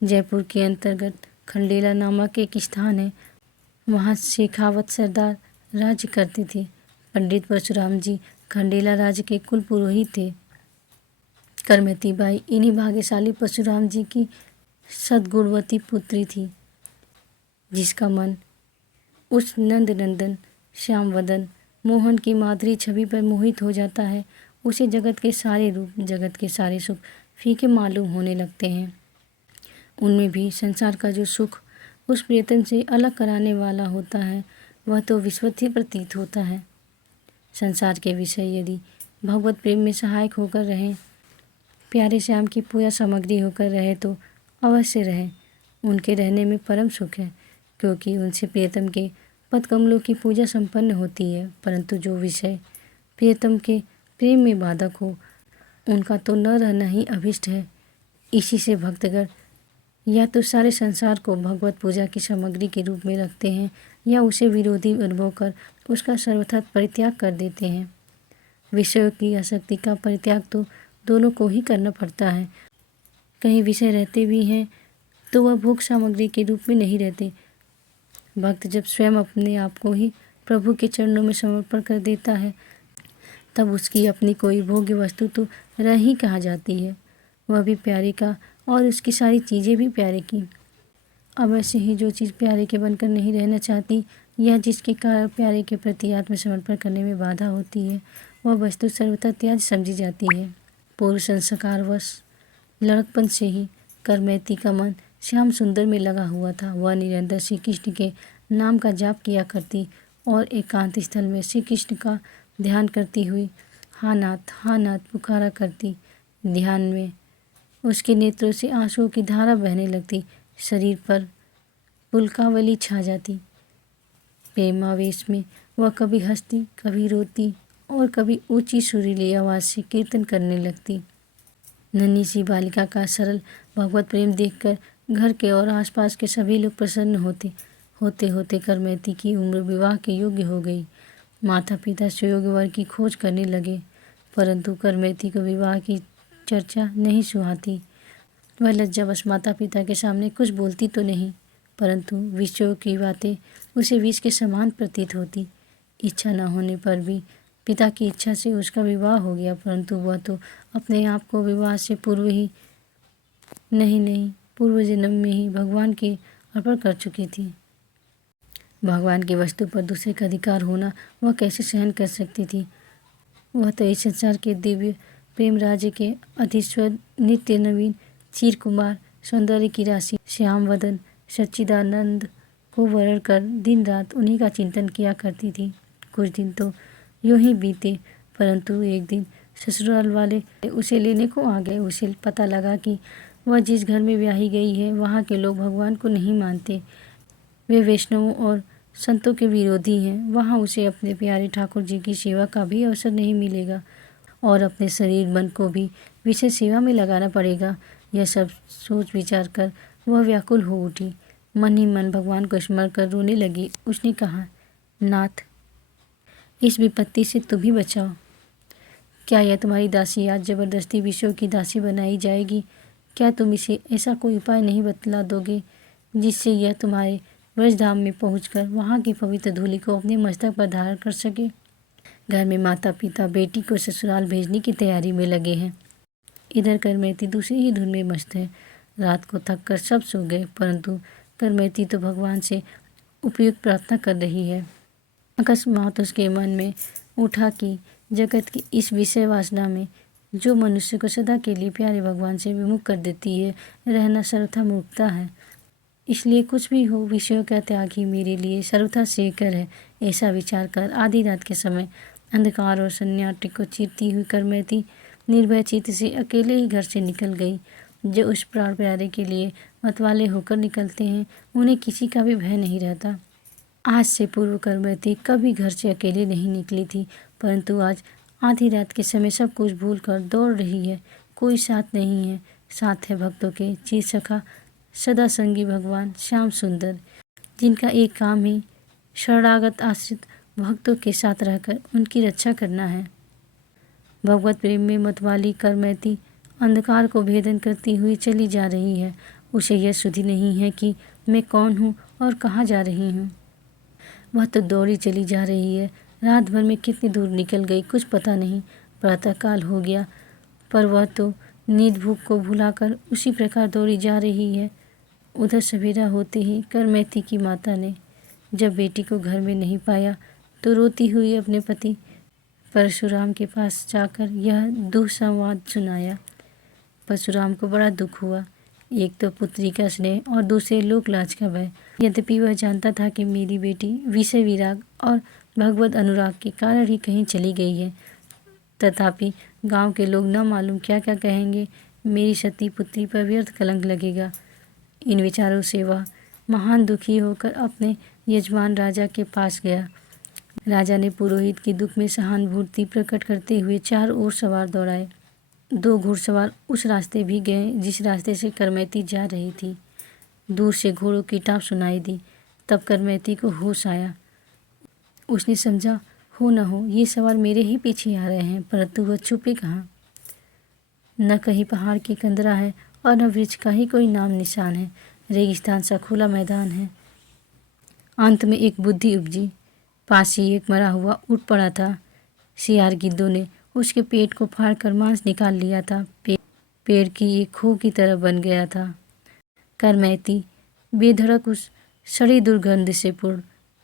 जयपुर के अंतर्गत खंडेला नामक एक स्थान है। वहाँ शेखावत सरदार राज्य करते थे। पंडित परशुराम जी खंडेला राज्य के कुल पुरोहित थे। करमती बाई इन्हीं भाग्यशाली परशुराम जी की सद्गुणवती पुत्री थी, जिसका मन उस नंद नंदन श्याम वदन मोहन की माधुरी छवि पर मोहित हो जाता है। उसे जगत के सारे रूप, जगत के सारे सुख फीके मालूम होने लगते हैं। उनमें भी संसार का जो सुख उस प्रियतम से अलग कराने वाला होता है, वह तो विश्वत ही प्रतीत होता है। संसार के विषय यदि भगवत प्रेम में सहायक होकर रहें, प्यारे श्याम की पूजा सामग्री होकर रहे तो अवश्य रहें। उनके रहने में परम सुख है, क्योंकि उनसे प्रियतम के पद कमलों की पूजा संपन्न होती है। परंतु जो विषय प्रियतम के प्रेम में बाधक हो, उनका तो न रहना ही अभिष्ट है। इसी से भक्तगण या तो सारे संसार को भगवत पूजा की सामग्री के रूप में रखते हैं, या उसे विरोधी अनुभव कर उसका सर्वथा परित्याग कर देते हैं। विषयों की आसक्ति का परित्याग तो दोनों को ही करना पड़ता है। कहीं विषय रहते भी हैं तो वह भोग सामग्री के रूप में नहीं रहते। भक्त जब स्वयं अपने आप को ही प्रभु के चरणों में समर्पण कर देता है, तब उसकी अपनी कोई भोग्य वस्तु तो रह ही कहा जाती है, वह भी प्यारे का और उसकी सारी चीज़ें भी प्यारे की। अब ऐसे ही जो चीज़ प्यारे के बनकर नहीं रहना चाहती, या जिसके कारण प्यारे के प्रति आत्मसमर्पण करने में बाधा होती है, वह वस्तु सर्वथा त्याज्य समझी जाती है। पूर्व संस्कारवश लड़कपन से ही करमैती का मन श्याम सुंदर में लगा हुआ था। वह निरंतर श्री कृष्ण के नाम का जाप किया करती और एकांत स्थल में श्री कृष्ण का ध्यान करती हुई हा नाथ पुकारा करती। ध्यान में उसके नेत्रों से आंसुओं की धारा बहने लगती, शरीर पर पुलकावली छा जाती। प्रेमावेश में वह कभी हंसती, कभी रोती और कभी ऊंची सुरीली आवाज़ से कीर्तन करने लगती। नन्ही सी बालिका का सरल भगवत प्रेम देखकर घर के और आसपास के सभी लोग प्रसन्न होते करमैती की उम्र विवाह के योग्य हो गई। माता पिता सुयोग्य वर की खोज करने लगे, परंतु करमैती को विवाह की चर्चा नहीं सुहाती। वह लज्जावश माता पिता के सामने कुछ बोलती तो नहीं, परंतु विषयों की बातें उसे विष के समान प्रतीत होती। इच्छा न होने पर भी पिता की इच्छा से उसका विवाह हो गया, परंतु वह तो अपने आप को विवाह से पूर्व ही नहीं पूर्व जन्म में ही भगवान के अर्पण कर चुकी थी। भगवान की वस्तु पर दूसरे का अधिकार होना वह कैसे सहन कर सकती थी। वह तो इस संसार के दिव्य प्रेम राज्य के अधीश्वर नित्य नवीन चीर कुमार सौंदर्य की राशि श्याम वदन सच्चिदानंद को वर्ण कर दिन रात उन्हीं का चिंतन किया करती थी। कुछ दिन तो यूं ही बीते, परंतु एक दिन ससुराल वाले उसे लेने को आ गए। उसे पता लगा कि वह जिस घर में ब्याही गई है, वहाँ के लोग भगवान को नहीं मानते, वे वैष्णवों और संतों के विरोधी हैं। वहाँ उसे अपने प्यारे ठाकुर जी की सेवा का भी अवसर नहीं मिलेगा और अपने शरीर मन को भी विषय सेवा में लगाना पड़ेगा। यह सब सोच विचार कर वह व्याकुल हो उठी। मन ही मन भगवान को स्मरण कर रोने लगी। उसने कहा, नाथ, इस विपत्ति से तुम ही बचाओ। क्या यह तुम्हारी दासी आज जबरदस्ती विषयों की दासी बनाई जाएगी? क्या तुम इसे ऐसा कोई उपाय नहीं बतला दोगे जिससे यह तुम्हारे ब्रजधाम में पहुंचकर वहां की पवित्र धूलि को अपने मस्तक पर धारण कर सके? घर में माता पिता बेटी को ससुराल भेजने की तैयारी में लगे हैं। इधर करमैती दूसरी ही धुन में मस्त है। रात को थक कर सब सो गए, परंतु करमैती तो भगवान से उपयुक्त प्रार्थना कर रही है। अकस्मात उसके मन में उठा कि जगत की इस विषय वासना में जो मनुष्य को सदा के लिए प्यारे भगवान से विमुख कर देती है, रहना सर्वथा मूर्खता है। इसलिए कुछ भी हो, विषयों का त्याग ही मेरे लिए सर्वथा श्रेयकर है। ऐसा विचार कर आधी रात के समय अंधकार और सन्नाटे को चीरती हुई करमैती निर्भय चित्त से अकेले ही घर से निकल गई। जो उस प्राण प्यारे के लिए मतवाले होकर निकलते हैं, उन्हें किसी का भी भय नहीं रहता। आज से पूर्व करमैती कभी घर से अकेले नहीं निकली थी, परंतु आज आधी रात के समय सब कुछ भूल कर दौड़ रही है। कोई साथ नहीं है, साथ है भक्तों के चिर सखा सदा संगी भगवान श्याम सुंदर, जिनका एक काम ही शरणागत आश्रित भक्तों के साथ रहकर उनकी रक्षा करना है। भगवत प्रेम में मतवाली करमैती अंधकार को भेदन करती हुई चली जा रही है उसे यह सुधि नहीं है कि मैं कौन हूँ और कहाँ जा रही हूँ। वह तो दौड़ी चली जा रही है। रात भर में कितनी दूर निकल गई कुछ पता नहीं। प्रातःकाल हो गया पर वह तो नींद भूख को भुलाकर उसी प्रकार दौड़ी जा रही है। उधर सवेरा होते ही करमैती की माता ने जब बेटी को घर में नहीं पाया तो रोती हुई अपने पति परशुराम के पास जाकर यह दुःसंवाद सुनाया। परशुराम को बड़ा दुख हुआ। एक तो पुत्री का स्नेह और दूसरे लोकलाज का भय। यद्यपि वह जानता था कि मेरी बेटी विषय विराग और भगवत अनुराग के कारण ही कहीं चली गई है, तथापि गांव के लोग न मालूम क्या क्या कहेंगे। मेरी सती पुत्री पर व्यर्थ कलंक लगेगा। इन विचारों से वह महान दुखी होकर अपने यजमान राजा के पास गया। राजा ने पुरोहित के दुख में सहानुभूति प्रकट करते हुए 4 ओर सवार दौड़ाए। 2 घुड़सवार उस रास्ते भी गए जिस रास्ते से करमैती जा रही थी। दूर से घोड़ों की टाप सुनाई दी। तब करमैती को होश आया। उसने समझा हो न हो ये सवार मेरे ही पीछे आ रहे हैं, परंतु वह छुपे कहाँ। न कहीं पहाड़ की कंदरा है और न वृक्ष का ही कोई नाम निशान है। रेगिस्तान सा खुला मैदान है। अंत में एक बुद्धि उपजी। पास ही एक मरा हुआ उठ पड़ा था। सियार गिद्धों ने उसके पेट को फाड़कर मांस निकाल लिया था। पेड़ की एक खो की तरह बन गया था। करमैती बेधड़क उस सड़ी दुर्गंध से पूर्ण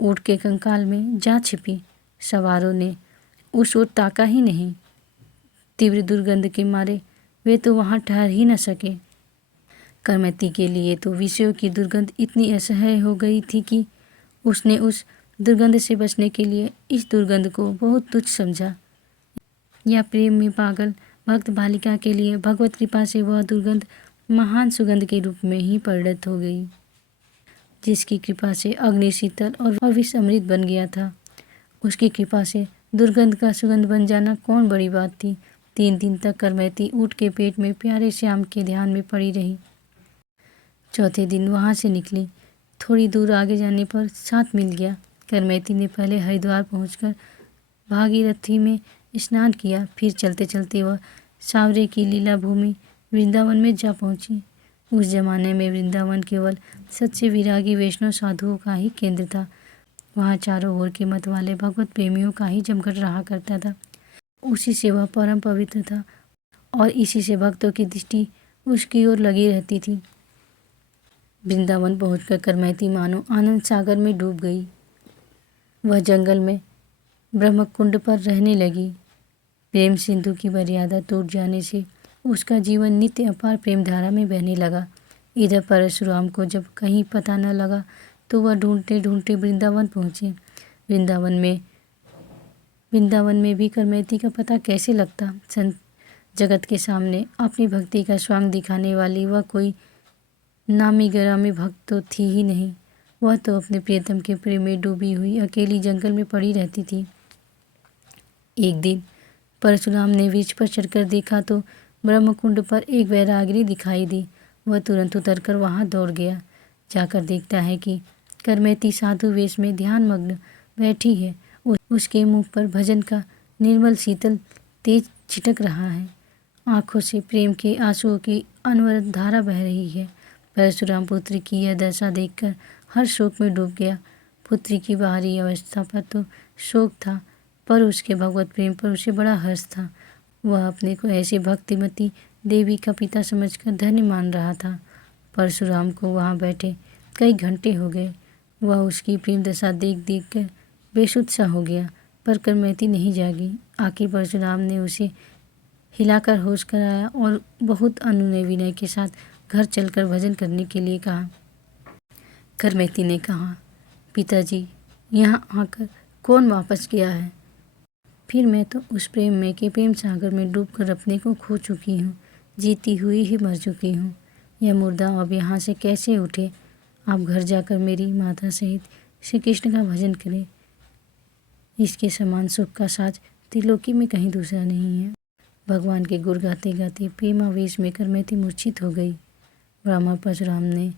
ऊँट के कंकाल में जा छिपी। सवारों ने उस ओर ताका ही नहीं। तीव्र दुर्गंध के मारे वे तो वहाँ ठहर ही न सके। करमैती के लिए तो विषयों की दुर्गंध इतनी असह्य हो गई थी कि उसने उस दुर्गंध से बचने के लिए इस दुर्गंध को बहुत तुच्छ समझा। या प्रेम में पागल भक्त बालिका के लिए भगवत कृपा से वह दुर्गंध महान सुगंध के रूप में ही परिणत हो गई, जिसकी कृपा से अग्नि शीतल और विष अमृत बन गया था। उसकी कृपा से दुर्गंध का सुगंध बन जाना कौन बड़ी बात थी। 3 दिन तक करमैती ऊँट के पेट में प्यारे श्याम के ध्यान में पड़ी रही। चौथे दिन वहाँ से निकली। थोड़ी दूर आगे जाने पर साथ मिल गया। करमैती ने पहले हरिद्वार पहुंचकर भागीरथी में स्नान किया। फिर चलते चलते वह सावरे की लीला भूमि वृंदावन में जा पहुंची। उस जमाने में वृंदावन केवल सच्चे विरागी वैष्णव साधुओं का ही केंद्र था। वहाँ चारों ओर के मत वाले भगवत प्रेमियों का ही जमघट रहा करता था। उसी से वह परम पवित्र था और इसी से भक्तों की दृष्टि उसकी ओर लगी रहती थी। वृंदावन पहुंचकर करमैती मानो आनंद सागर में डूब गई। वह जंगल में ब्रह्मकुंड पर रहने लगी। प्रेम सिंधु की मर्यादा टूट जाने से उसका जीवन नित्य अपार प्रेम धारा में बहने लगा। इधर परशुराम को जब कहीं पता न लगा तो वह ढूंढते ढूंढते वृंदावन पहुँचे। वृंदावन में भी करमैती का पता कैसे लगता। संत जगत के सामने अपनी भक्ति का स्वांग दिखाने वाली वह कोई नामी गिरामी भक्त तो थी ही नहीं। वह तो अपने प्रियतम के प्रेम में डूबी हुई अकेली जंगल में पड़ी रहती थी। एक दिन परशुराम ने वृक्ष पर चढ़कर देखा तो ब्रह्मकुंड पर एक वैरागिनी दिखाई दी। वह तुरंत उतरकर वहां दौड़ गया। जाकर देखता है कि करमैती साधु वेश में ध्यान मग्न बैठी है। उसके मुंह पर भजन का निर्मल शीतल तेज छिटक रहा है। आंखों से प्रेम के आंसुओं की अनवरत धारा बह रही है। परशुराम पुत्री की यह दशा देखकर हर शोक में डूब गया। पुत्री की बाहरी अवस्था पर तो शोक था, पर उसके भगवत प्रेम पर उसे बड़ा हर्ष था। वह अपने को ऐसे भक्तिमती देवी का पिता समझकर धन्य मान रहा था। परशुराम को वहाँ बैठे कई घंटे हो गए। वह उसकी प्रेम दशा देख देख कर बेसुध सा हो गया, पर करमैती नहीं जागी। आखिर परशुराम ने उसे हिलाकर होश कराया और बहुत अनुनय विनय के साथ घर चलकर भजन करने के लिए कहा। करमैती ने कहा, पिताजी, यहाँ आकर कौन वापस गया है? फिर मैं तो उस प्रेम में के प्रेम सागर में डूबकर अपने को खो चुकी हूँ, जीती हुई ही मर चुकी हूँ। यह मुर्दा अब यहाँ से कैसे उठे? आप घर जाकर मेरी माता सहित श्री कृष्ण का भजन करें। इसके समान सुख का साज त्रिलोकी में कहीं दूसरा नहीं है। भगवान के गुण गाते गाते प्रेमावेश में करमैती मूर्छित हो गई। ब्राह्मण परशुराम ने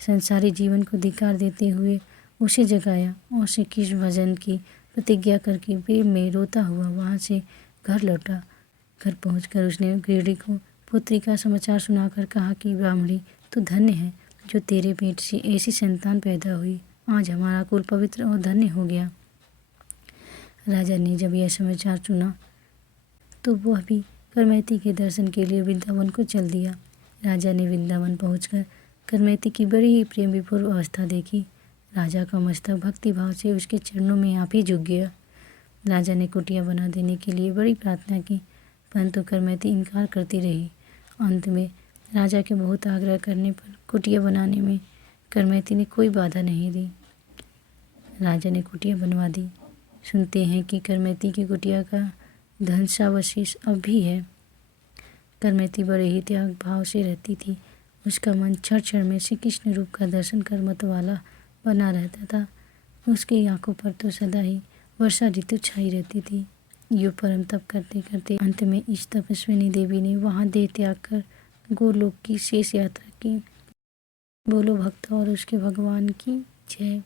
संसारी जीवन को धिक्कार देते हुए उसे जगाया और श्री कृष्ण भजन की प्रतिज्ञा करके प्रेम में रोता हुआ वहाँ से घर लौटा। घर पहुंचकर उसने गृहिणी को पुत्री का समाचार सुनाकर कहा कि ब्राह्मणी तो धन्य है जो तेरे पेट से ऐसी संतान पैदा हुई। आज हमारा कुल पवित्र और धन्य हो गया। राजा ने जब यह समाचार सुना तो वह भी करमैती के दर्शन के लिए वृंदावन को चल दिया। राजा ने वृंदावन पहुंचकर करमैती की बड़ी ही प्रेम विपूर्ण अवस्था देखी। राजा का मस्तक भक्ति भाव से उसके चरणों में आप ही झुक गया। राजा ने कुटिया बना देने के लिए बड़ी प्रार्थना की, परंतु करमैती इनकार करती रही। अंत में राजा के बहुत आग्रह करने पर कुटिया बनाने में करमैती ने कोई बाधा नहीं दी। राजा ने कुटिया बनवा दी। सुनते हैं कि करमैती की कुटिया का धनसावशेष अब भी है। करमैती बड़े ही त्याग भाव से रहती थी। उसका मन क्षण क्षण में श्री कृष्ण रूप का दर्शन कर मतवाला बना रहता था। उसकी आंखों पर तो सदा ही वर्षा ऋतु छाई रहती थी। यो परम तप करते करते अंत में इस तपस्विनी देवी ने वहाँ देह त्याग कर गोलोक की शेष यात्रा की। बोलो भक्त और उसके भगवान की जय।